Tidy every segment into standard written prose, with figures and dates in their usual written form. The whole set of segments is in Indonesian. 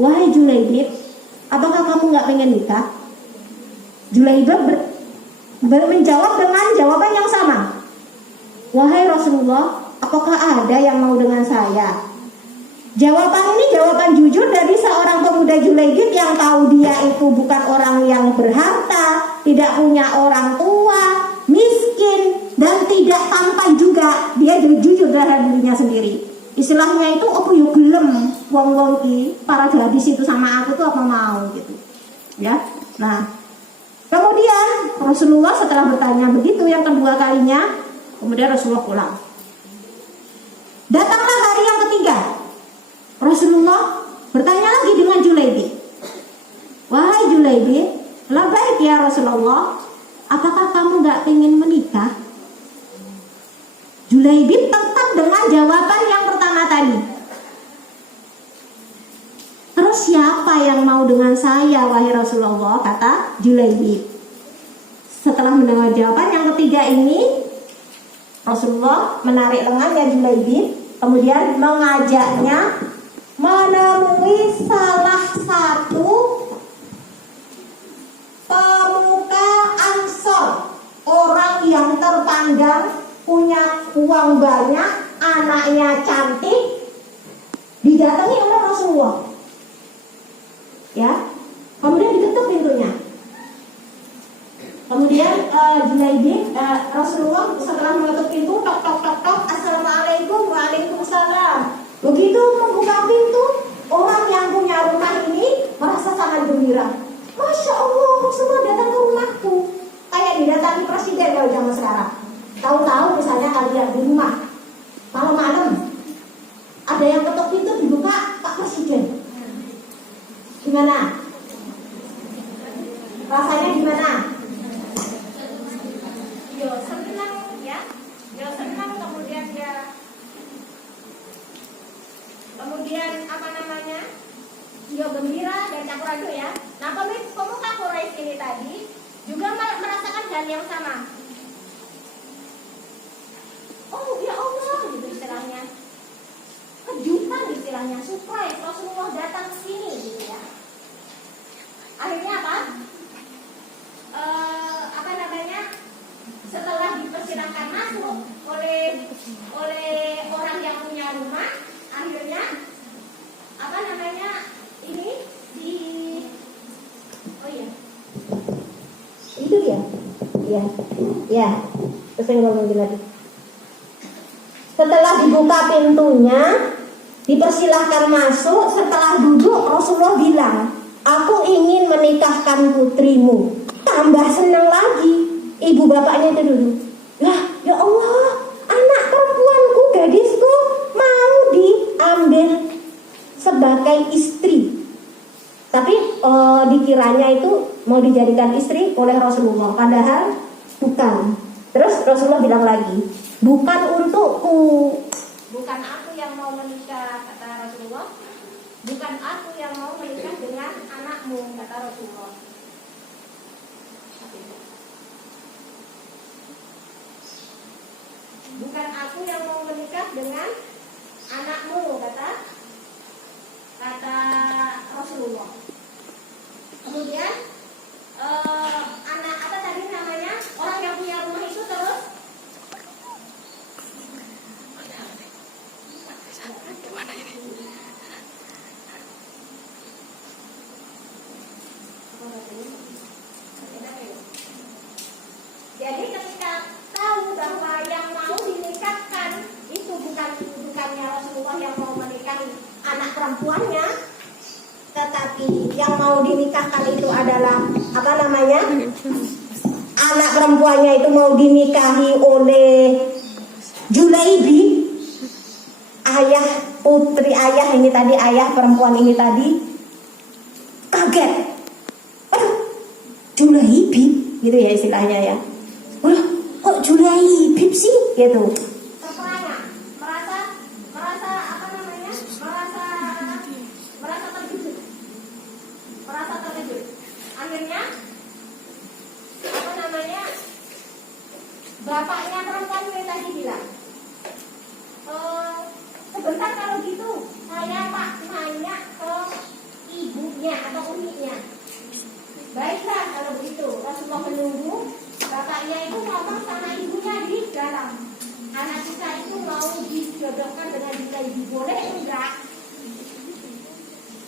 wahai Julaibib, apakah kamu nggak pengen nikah? Julaibib menjawab dengan jawaban yang sama. Wahai Rasulullah, apakah ada yang mau dengan saya? Jawaban ini jawaban jujur dari seorang pemuda Julaibib yang tahu dia itu bukan orang yang berharta, tidak punya orang tua, miskin, dan tidak tampan juga. Dia jujur dari dirinya sendiri. Istilahnya itu apa yo gelem wong-wong iki para gadis itu sama aku tuh apa mau gitu. Ya. Nah, kemudian Rasulullah setelah bertanya begitu yang kedua kalinya, kemudian Rasulullah pulang. Datanglah hari yang ketiga. Rasulullah bertanya lagi dengan Julaibib. Wahai Julaibib, labbaik ya Rasulullah, apakah kamu gak ingin menikah? Julaibib tetap dengan jawaban yang pertama tadi. Terus siapa yang mau dengan saya wahai Rasulullah, kata Julaibib. Setelah mendengar jawaban yang ketiga ini, Rasulullah menarik lengannya Julaibib, kemudian mengajaknya menemui salah satu pemuka Ansor, orang yang terpandang, punya uang banyak, anaknya cantik, didatangi oleh Rasulullah. Ya, kemudian diketuk pintunya. Kemudian Julaibib, Rasulullah setelah mengetuk pintu, tok tok tok tok, assalamualaikum, waalaikumsalam. Begitu membuka pintu, orang yang punya rumah ini merasa sangat gembira. Masya Allah, semua datang ke rumahku. Kayak didatangi presiden kalau zaman sekarang. Tahu-tahu misalnya kalian di rumah, malam-malam ada yang ketuk pintu, dibuka Pak Presiden. Gimana? Rasanya gimana? Yo senang ya, yo senang, kemudian apa namanya, yo gembira dan campur aduk ya. Nah pemuka Quraisy ini tadi juga merasakan hal yang sama. Oh ya Allah, gitu istilahnya, kejutan istilahnya, surprise, Rasulullah datang ke sini gitu ya. Akhirnya apa? Apa namanya? Setelah dipersilahkan masuk oleh orang yang punya rumah, akhirnya apa namanya ini itu ya terus saya ngomong lagi. Setelah dibuka pintunya, dipersilahkan masuk, setelah duduk Rasulullah bilang, aku ingin menikahkan putrimu. Tambah senang lagi. Ibu bapaknya itu duduk. Lah, ya Allah, anak perempuanku, gadisku mau diambil sebagai istri. Tapi dikiranya itu mau dijadikan istri oleh Rasulullah, padahal bukan. Terus Rasulullah bilang lagi, bukan untukku. Bukan aku yang mau menikah, kata Rasulullah. Bukan aku yang mau menikah dengan anakmu, kata Rasulullah. Bukan aku yang mau menikah dengan anakmu, kata Rasulullah. Kemudian anak apa tadi namanya, orang yang punya rumah itu terus gimana ini? Jadi ketika tahu bahwa yang mau dinikahkan itu bukannya Rasulullah yang mau menikahi anak perempuannya, tetapi yang mau dinikahkan itu adalah apa namanya, anak perempuannya itu mau dinikahi oleh Julaibib, ayah putri, ayah ini tadi, ayah perempuan ini tadi kaget. Aduh, Julaibib gitu ya istilahnya ya. Kok Julaibib sih gitu. Terperangah, merasa apa namanya? Merasa terkejut. Akhirnya apa namanya? Bapaknya perempuan ini tadi bilang, sebentar kalau gitu saya Pak nanya ke menunggu bapaknya itu ngomong sama ibunya di dalam. Anak kita itu mau dijodohkan dengan Julaibib, boleh enggak?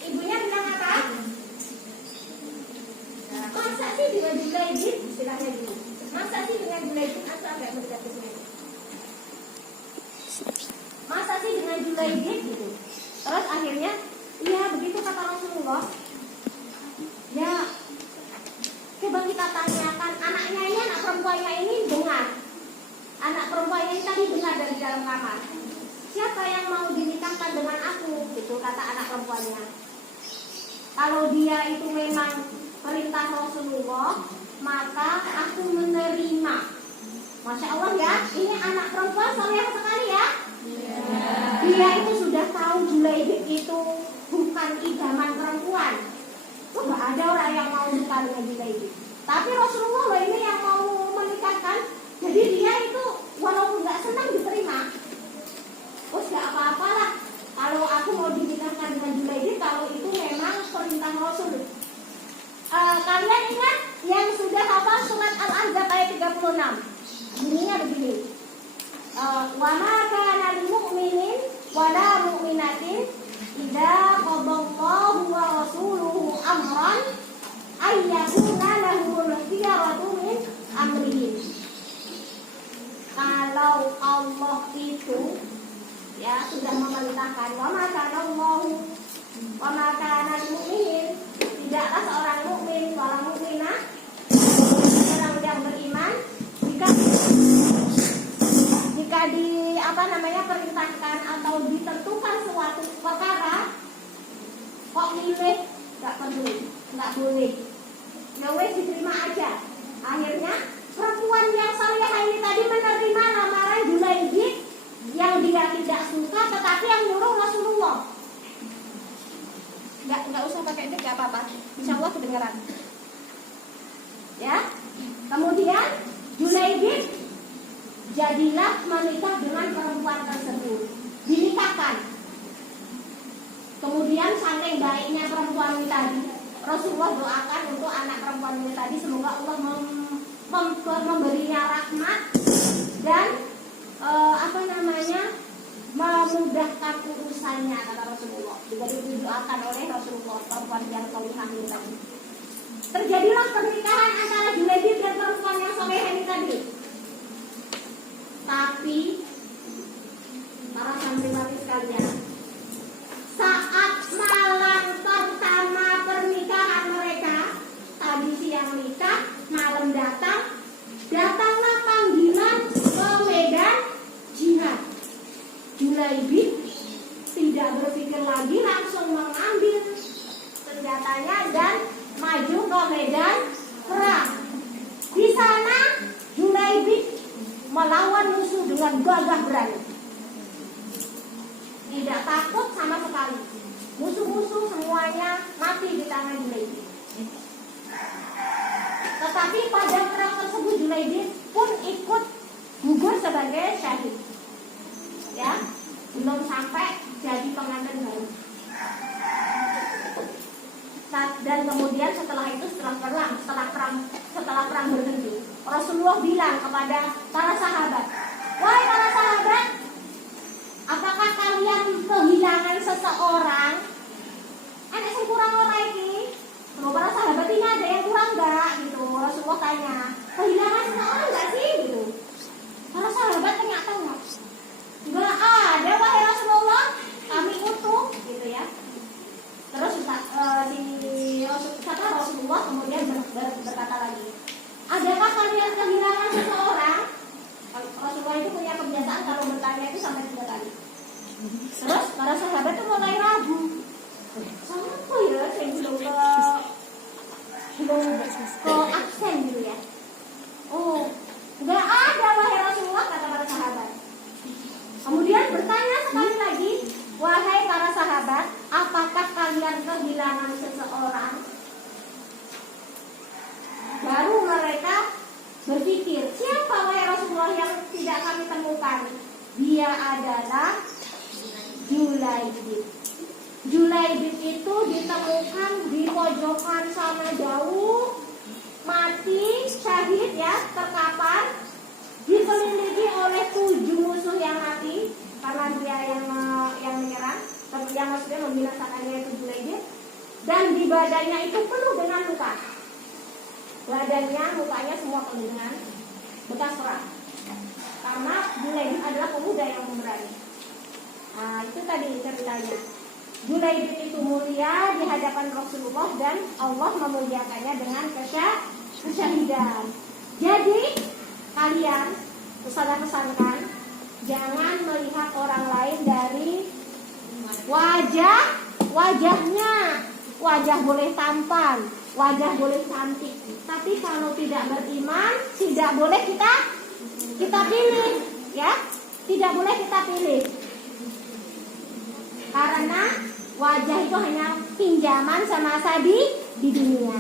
Ibunya bilang apa? Masa sih dengan Julaibib? Istilahnya gitu. Masa sih dengan Julaibib? Atau agak mendekat ke sini? Masa sih dengan Julaibib gitu? Terus akhirnya, iya begitu kata Rasulullah. Ya, coba kita tanyakan anaknya ini, anak perempuannya ini dengar. Anak perempuannya ini tadi dengar dari dalam kamar. Siapa yang mau dinikahkan dengan aku? Gitu kata anak perempuannya. Kalau dia itu memang perintah Rasulullah, maka aku menerima. Masya Allah ya, ini anak perempuan soleh sekali ya. Dia itu sudah tahu Julaibib itu bukan idaman perempuan. Gak ada orang yang mau suka dengan Julaibib. Tapi Rasulullah loh ini yang mau menikahkan. Jadi dia itu walaupun gak senang diterima. Oh gak apa-apalah kalau aku mau dinikahkan dengan Julaibib, kalau itu memang perintah Rasul. Kalian ingat yang sudah hafal surat Al-Ahzab ayat 36? Bunyinya begini. Wa ma kana lil mu'minin wa la mu'minatin idza qadallahu wa rasuluhu amran ay yakuna lahumul khiyaratu min amrihim. Kalau Allah itu ya sudah memerintahkan wa ma kana lil mu'minin, tidaklah seorang mukmin, seorang mukminah, orang yang beriman jika perintahkan atau ditentukan suatu perkara kok milih, nggak perlu, nggak boleh, ya wes diterima aja. Akhirnya perempuan yang salihah ini tadi menerima lamaran Julaibib yang dia tidak suka, tetapi yang nyuruh Rasulullah. Nggak usah pakai itu, nggak apa-apa, insya Allah kedengaran. Ya, kemudian Julaibib jadilah menikah dengan perempuan tersebut, dinikahkan. Kemudian saking baiknya perempuan ini tadi, Rasulullah doakan untuk anak perempuan ini tadi, semoga Allah memberinya rahmat dan memudahkan urusannya, kata Rasulullah. Juga didoakan oleh Rasulullah perempuan yang salihah ini tadi. Terjadilah pernikahan antara Julaibib dan perempuan yang salihah ini tadi. Tapi para santriwati sekalian, saat malam pertama pernikahan mereka, tadi siang nikah, malam datanglah panggilan ke medan jihad. Julaibib tidak berpikir lagi, langsung mengambil senjatanya dan maju ke medan perang. Di sana Julaibib melawan musuh dengan gagah berani, tidak takut sama sekali. Musuh-musuh semuanya mati di tangan Julaibib. Tetapi pada perang tersebut Julaibib pun ikut gugur sebagai syahid. Ya, belum sampai jadi pengantin baru. Dan kemudian setelah perang berhenti, Rasulullah bilang kepada para sahabat, wahai para sahabat, apakah kalian kehilangan seseorang? Ada yang kurang orang ini? Kalau para sahabat ini ada yang kurang enggak? Gitu. Rasulullah tanya, kehilangan seseorang enggak sih? Gitu. Para sahabat tanya-tanya, enggak ada wahai Rasulullah, kami utuh, gitu ya. Terus kata Rasulullah kemudian berkata lagi, adakah kalian kehilangan seseorang? Rasulullah itu punya kebiasaan kalau bertanya itu sampai 3 kali. Terus para sahabat itu mulai ragu, siapa ya saya belum ke absen gitu ya. Oh, enggak ada wahai Rasulullah, kata para sahabat. Kemudian bertanya sekali lagi, wahai para sahabat, apakah kalian kehilangan seseorang? Baru mereka berpikir, siapa wahai Rasulullah yang tidak kami temukan? Dia adalah Julaibib. Julaibib itu ditemukan di pojokan sana jauh, mati syahid ya, terkapar, dikelilingi oleh 7 musuh yang mati karena dia yang menyerang, yang maksudnya membinasakannya itu Julaibib, dan di badannya itu penuh dengan luka. Badannya, mukanya semua penuh dengan bekas perang. Karena Julaibib adalah pemuda yang pemberani. Nah, itu tadi ceritanya. Julaibib itu mulia di hadapan Rasulullah dan Allah memuliakannya dengan kesyahidan. Jadi kalian, Ustazah pesankan, jangan melihat orang lain dari wajahnya. Wajah boleh tampan, wajah boleh cantik, tapi kalau tidak beriman tidak boleh kita pilih, ya, tidak boleh kita pilih. Karena wajah itu hanya pinjaman semasa di dunia.